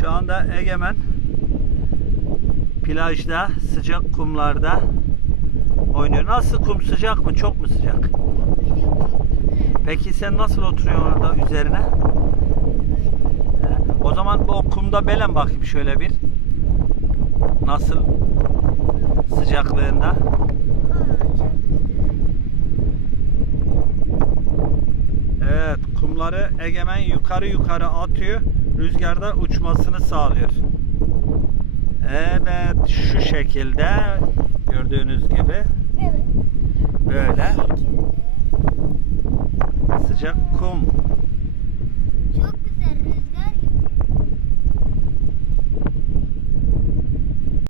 Şu anda Egemen plajda sıcak kumlarda oynuyor. Nasıl kum sıcak mı? Çok mu sıcak? Peki sen nasıl oturuyorsun orada üzerine? O zaman o kumda belen bakayım şöyle bir. Nasıl sıcaklığında? Evet, kumları Egemen yukarı yukarı atıyor. Rüzgarda uçmasını sağlıyor. Evet, şu şekilde gördüğünüz gibi Evet. böyle sıcak kum